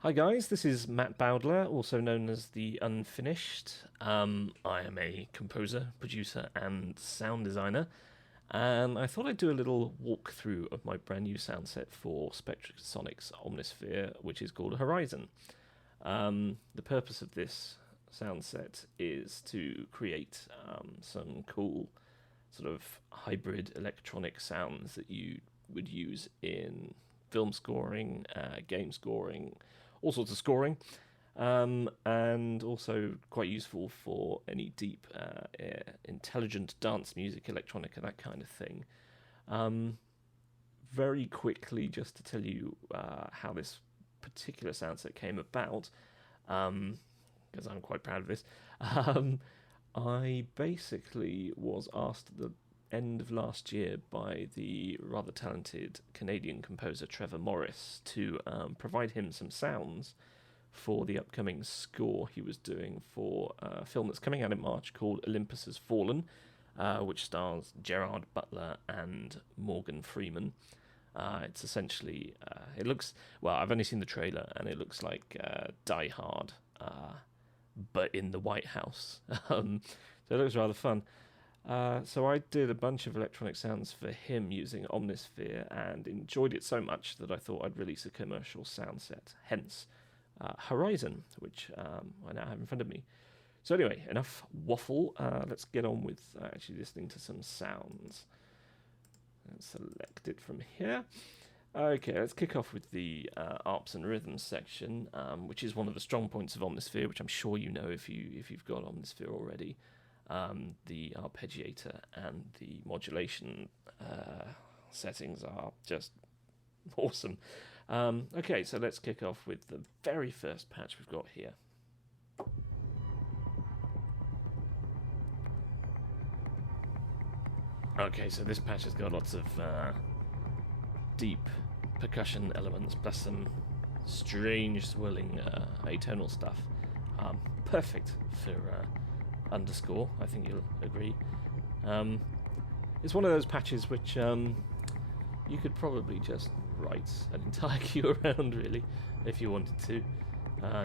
Hi guys, this is Matt Bowdler, also known as the Unfinished. I am a composer, producer, and sound designer, and I thought I'd do a little walkthrough of my brand new sound set for Spectrasonics Omnisphere, which is called Horizon. The purpose of this sound set is to create some cool sort of hybrid electronic sounds that you would use in film scoring, game scoring, all sorts of scoring, and also quite useful for any deep, intelligent dance music, electronica, that kind of thing. Um, Very quickly, just to tell you how this particular sound set came about, because I'm quite proud of this. Um, I basically was asked at the end of last year by the rather talented Canadian composer Trevor Morris to provide him some sounds for the upcoming score he was doing for a film that's coming out in March called Olympus Has Fallen, which stars Gerard Butler and Morgan Freeman. It's essentially, it looks, well, I've only seen the trailer and it looks like Die Hard, but in the White House. So it looks rather fun. So I did a bunch of electronic sounds for him using Omnisphere and enjoyed it so much that I thought I'd release a commercial sound set. Hence, Horizon, which I now have in front of me. So anyway, enough waffle. Let's get on with actually listening to some sounds. Let's select it from here. Okay, let's kick off with the Arps and Rhythms section, which is one of the strong points of Omnisphere, which I'm sure you know if you've got Omnisphere already. The arpeggiator and the modulation settings are just awesome. Okay, so let's kick off with the very first patch we've got here. Okay, so this patch has got lots of deep percussion elements, plus some strange swirling atonal stuff. Perfect for underscore, I think you'll agree. It's one of those patches which you could probably just write an entire cue around, really, if you wanted to.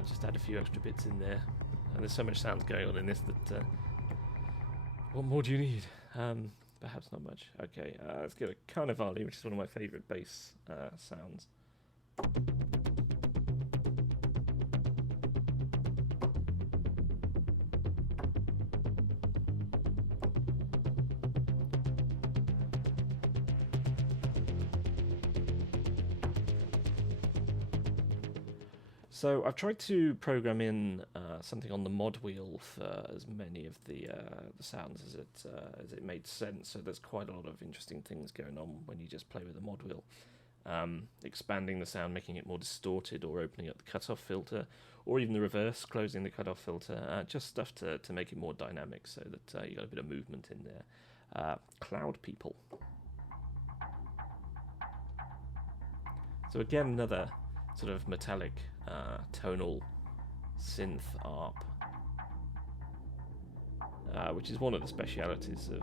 Just add a few extra bits in there. And there's so much sounds going on in this that what more do you need? Perhaps not much. Okay, let's give it Carnivali, which is one of my favourite bass sounds. So I've tried to program in something on the mod wheel for as many of the sounds as it made sense. So there's quite a lot of interesting things going on when you just play with the mod wheel. Expanding the sound, making it more distorted, or opening up the cutoff filter, or even the reverse, closing the cutoff filter. Just stuff to make it more dynamic, so that you got a bit of movement in there. Cloud People. So again, another sort of metallic, tonal synth arp, which is one of the specialities of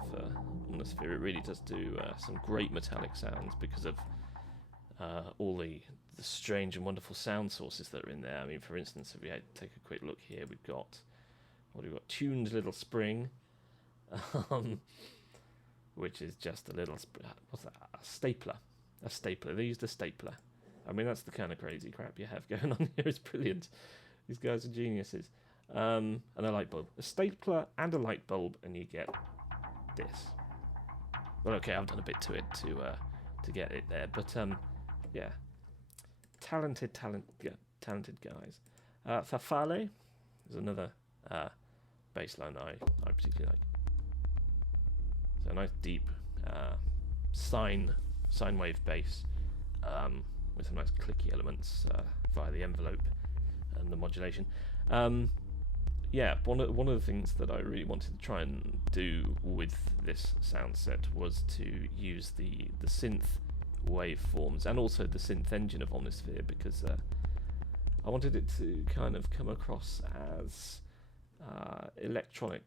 Omnisphere. It really does do some great metallic sounds because of all the strange and wonderful sound sources that are in there. I mean, for instance, if we take a quick look here, we've got Tuned Little Spring, which is just a little what's that? A stapler. They used a stapler. I mean, that's the kind of crazy crap you have going on here. It's brilliant. These guys are geniuses. And a light bulb. A stapler and a light bulb, and you get this. Well, okay, I've done a bit to it to get it there, but yeah, talented guys. Fafale is another bass line I particularly like. So a nice deep sine wave bass. With some nice clicky elements via the envelope and the modulation. Yeah, one of the things that I really wanted to try and do with this sound set was to use the synth waveforms and also the synth engine of Omnisphere, because I wanted it to kind of come across as electronic,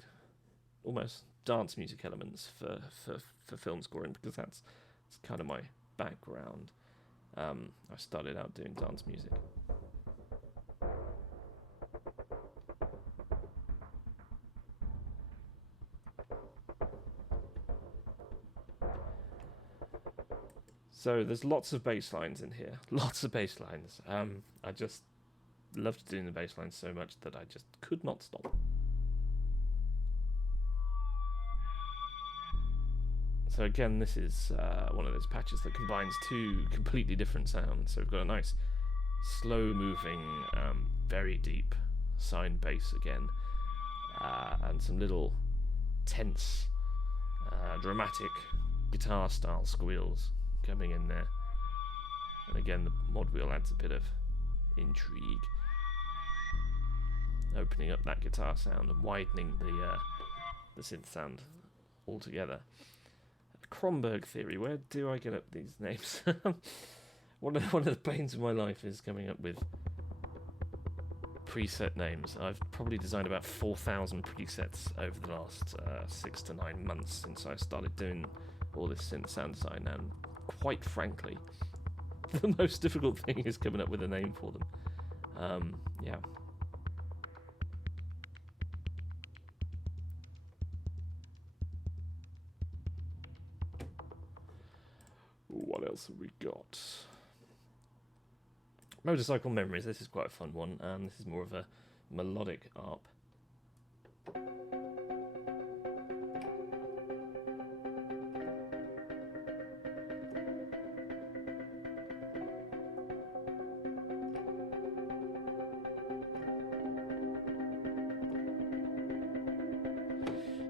almost dance music elements for film scoring, because that's kind of my background. I started out doing dance music. So there's lots of bass lines in here. Lots of bass lines. I just loved doing the bass lines so much that I just could not stop. So again, this is one of those patches that combines two completely different sounds. So we've got a nice slow-moving, very deep sine bass again, and some little tense, dramatic guitar-style squeals coming in there. And again, the mod wheel adds a bit of intrigue, opening up that guitar sound and widening the synth sound altogether. Kronberg theory, where do I get up these names? One of the pains of my life is coming up with preset names. I've probably designed about 4,000 presets over the last 6 to 9 months since I started doing all this synth sound design, and quite frankly, the most difficult thing is coming up with a name for them. Yeah. What else have we got? Motorcycle Memories. This is quite a fun one, and this is more of a melodic ARP.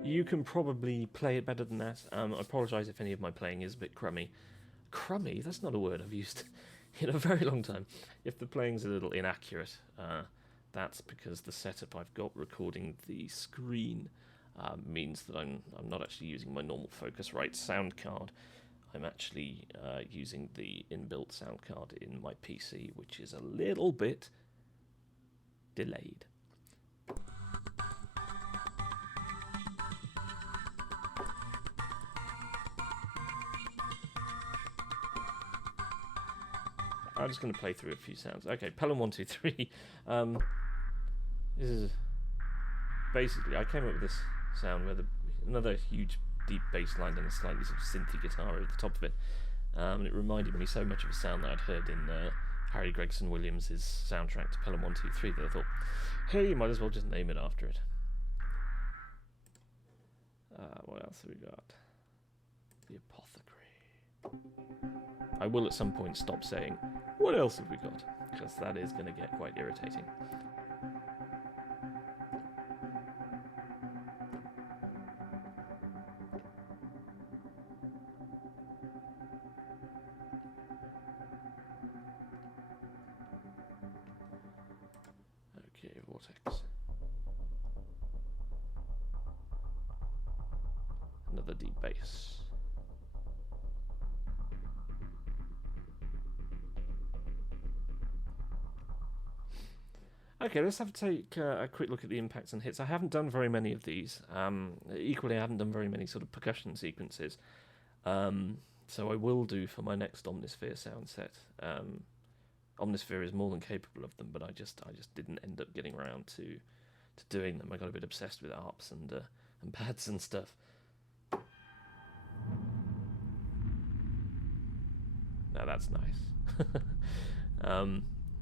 You can probably play it better than that. I apologise if any of my playing is a bit crummy. Crummy? That's not a word I've used in a very long time. If the playing's a little inaccurate, that's because the setup I've got recording the screen means that I'm not actually using my normal Focusrite sound card. I'm actually using the inbuilt sound card in my PC, which is a little bit delayed. I'm just going to play through a few sounds. Okay, Pelham 1, 2, 3. This is basically, I came up with this sound where another huge deep bass line and a slightly sort of synthy guitar over the top of it. And it reminded me so much of a sound that I'd heard in Harry Gregson Williams' soundtrack to Pelham 1, 2, 3 that I thought, hey, you might as well just name it after it. What else have we got? The Apothecary. I will at some point stop saying, what else have we got? Because that is going to get quite irritating. Okay, Vortex. Another deep bass. Okay, let's have to take a quick look at the impacts and hits. I haven't done very many of these. Equally, I haven't done very many sort of percussion sequences. So I will do for my next Omnisphere sound set. Omnisphere is more than capable of them, but I just didn't end up getting around to doing them. I got a bit obsessed with Arps and pads and stuff. Now that's nice.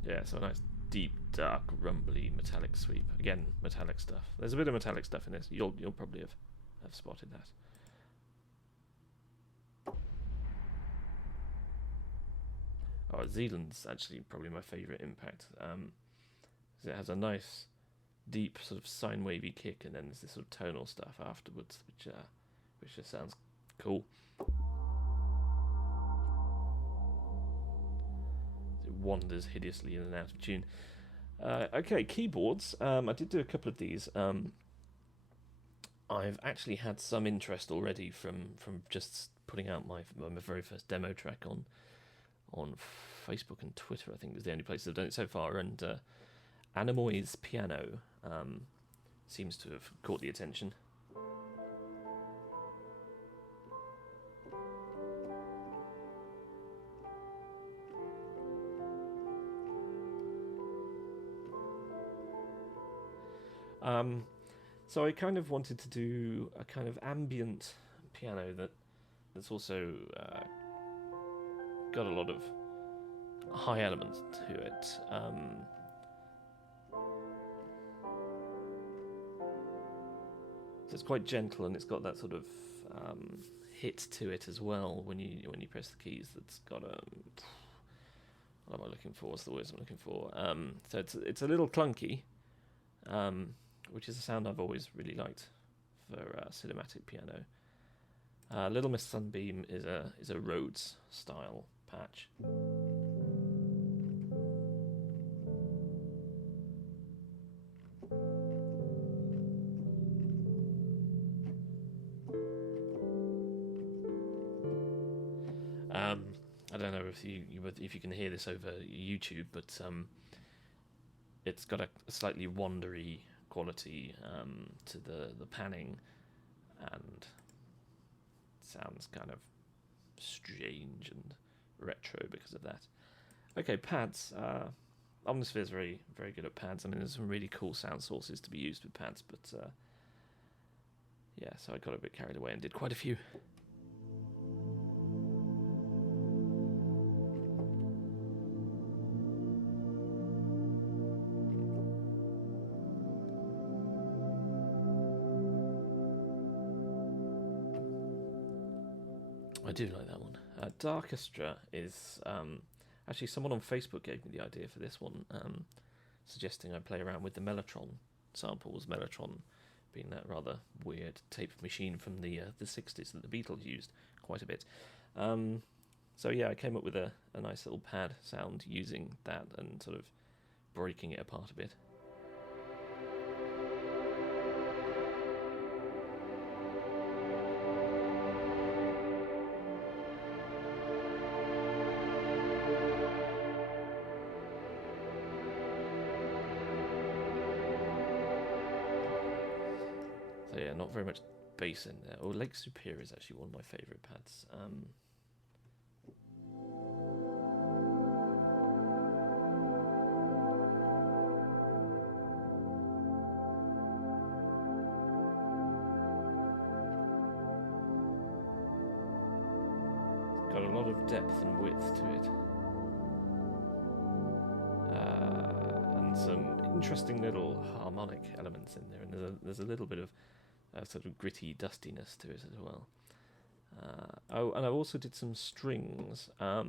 Yeah, so a nice deep, dark, rumbly, metallic sweep. Again, metallic stuff. There's a bit of metallic stuff in this. You'll probably have spotted that. Oh, Zealand's actually probably my favourite impact. It has a nice, deep sort of sine wavy kick, and then there's this sort of tonal stuff afterwards, which just sounds cool. It wanders hideously in and out of tune. Okay, keyboards. I did do a couple of these. I've actually had some interest already from just putting out my very first demo track on Facebook and Twitter. I think was the only place I've done it so far. And Anemoy's piano seems to have caught the attention. So I kind of wanted to do a kind of ambient piano that's also got a lot of high elements to it. So it's quite gentle, and it's got that sort of hit to it as well when you press the keys. That's got a what am I looking for? What's the words I'm looking for? So it's a little clunky, which is a sound I've always really liked for cinematic piano. Little Miss Sunbeam is a Rhodes style patch. I don't know if you can hear this over YouTube, but it's got a slightly wandery quality to the panning, and sounds kind of strange and retro because of that. Okay, pads. Omnisphere is very, very good at pads. I mean, there's some really cool sound sources to be used with pads, but yeah, so I got a bit carried away and did quite a few. I do like that one. Darkestra is actually someone on Facebook gave me the idea for this one, suggesting I play around with the Mellotron samples. Mellotron being that rather weird tape machine from the 60s that the Beatles used quite a bit. So yeah, I came up with a nice little pad sound using that and sort of breaking it apart a bit. So yeah, not very much bass in there. Oh, Lake Superior is actually one of my favourite pads. It's got a lot of depth and width to it. And some interesting little harmonic elements in there, and there's a little bit of sort of gritty dustiness to it as well. Oh, and I also did some strings. I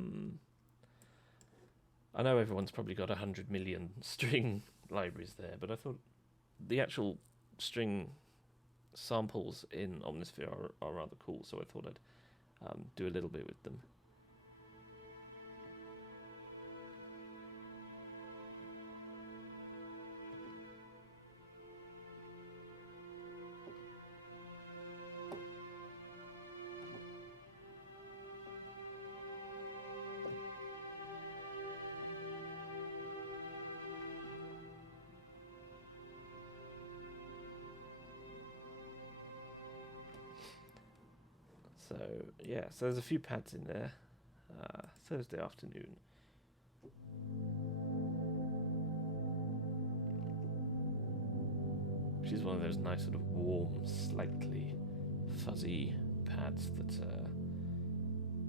know everyone's probably got 100 million string libraries there, but I thought the actual string samples in Omnisphere are rather cool, so I thought I'd do a little bit with them. So yeah, so there's a few pads in there. Thursday afternoon. Which is one of those nice sort of warm, slightly fuzzy pads that are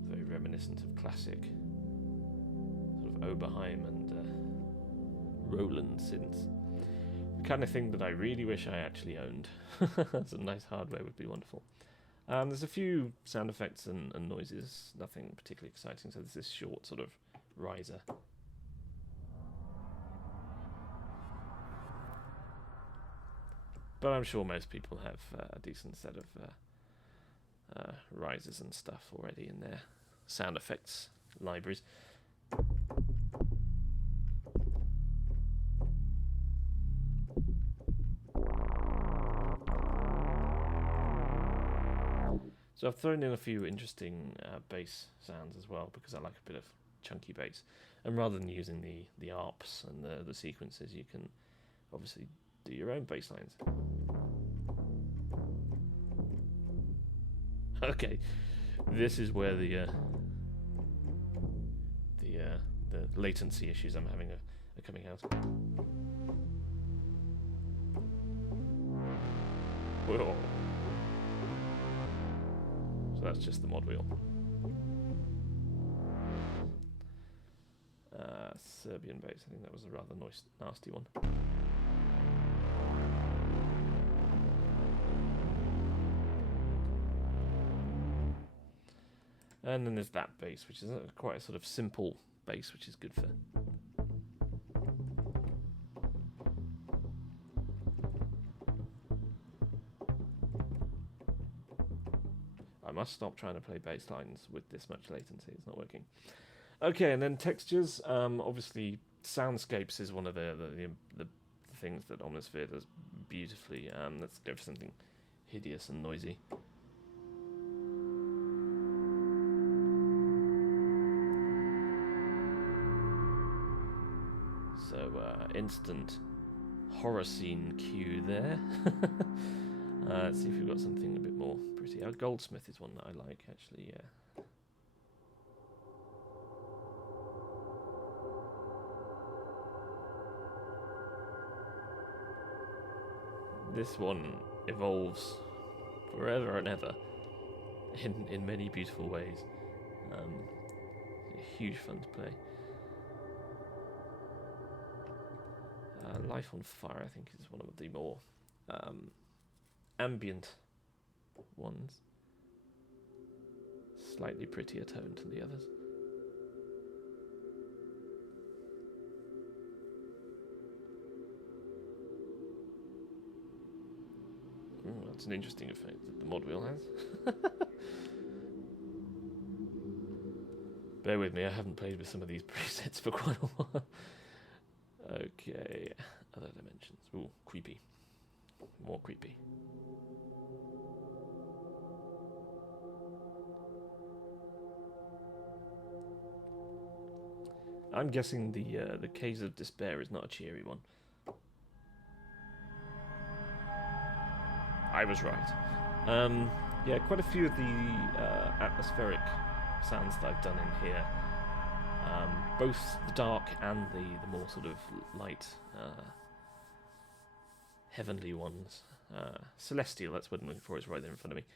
very reminiscent of classic sort of Oberheim and Roland synths. The kind of thing that I really wish I actually owned. Some nice hardware would be wonderful. There's a few sound effects and noises, nothing particularly exciting, so there's this short sort of riser. But I'm sure most people have a decent set of risers and stuff already in their sound effects libraries. So I've thrown in a few interesting bass sounds as well, because I like a bit of chunky bass. And rather than using the Arps and the sequences, you can obviously do your own bass lines. Okay, this is where the latency issues I'm having are coming out. Whoa. So that's just the mod wheel. Serbian bass. I think that was a rather nasty one. And then there's that bass, which is quite a sort of simple bass, which is good for... I must stop trying to play bass lines with this much latency. It's not working. Okay, and then textures. Obviously, soundscapes is one of the things that Omnisphere does beautifully. Let's go for something hideous and noisy. So, instant horror scene cue there. Let's see if we've got something a bit more pretty. Goldsmith is one that I like, actually, yeah. This one evolves forever and ever in many beautiful ways. Huge fun to play. Life on Fire, I think, is one of the more ambient ones. Slightly prettier tone to the others. That's an interesting effect that the mod wheel has. Bear with me, I haven't played with some of these presets for quite a while. Okay, other dimensions. Ooh, creepy. More creepy. I'm guessing the Case of Despair is not a cheery one. I was right. Yeah, quite a few of the atmospheric sounds that I've done in here, both the dark and the more sort of light, heavenly ones. Celestial, that's what I'm looking for, it's right there in front of me.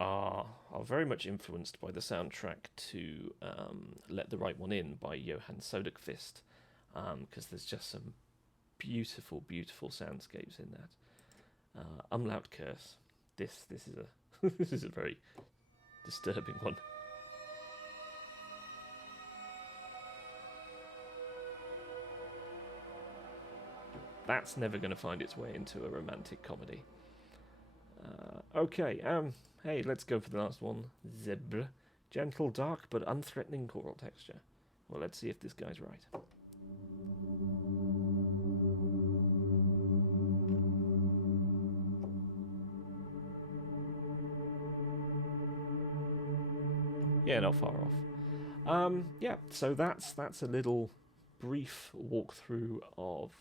Are very much influenced by the soundtrack to Let the Right One In by Johann Soderqvist, because there's just some beautiful, beautiful soundscapes in that. Umlaut Curse. This is a this is a very disturbing one. That's never going to find its way into a romantic comedy. Okay, hey, let's go for the last one. Zebra. Gentle, dark, but unthreatening choral texture. Well, let's see if this guy's right. Yeah, not far off. Yeah, so that's a little brief walkthrough of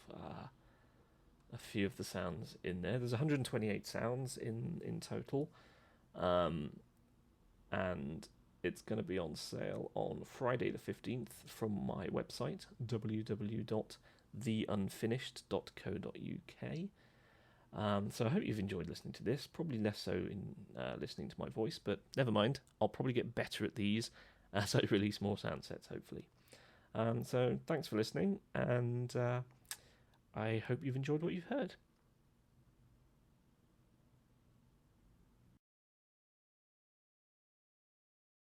a few of the sounds in there. There's 128 sounds in total, and it's going to be on sale on Friday the 15th from my website, www.theunfinished.co.uk. So I hope you've enjoyed listening to this. Probably less so in listening to my voice, but never mind. I'll probably get better at these as I release more sound sets, hopefully. So thanks for listening, and I hope you've enjoyed what you've heard.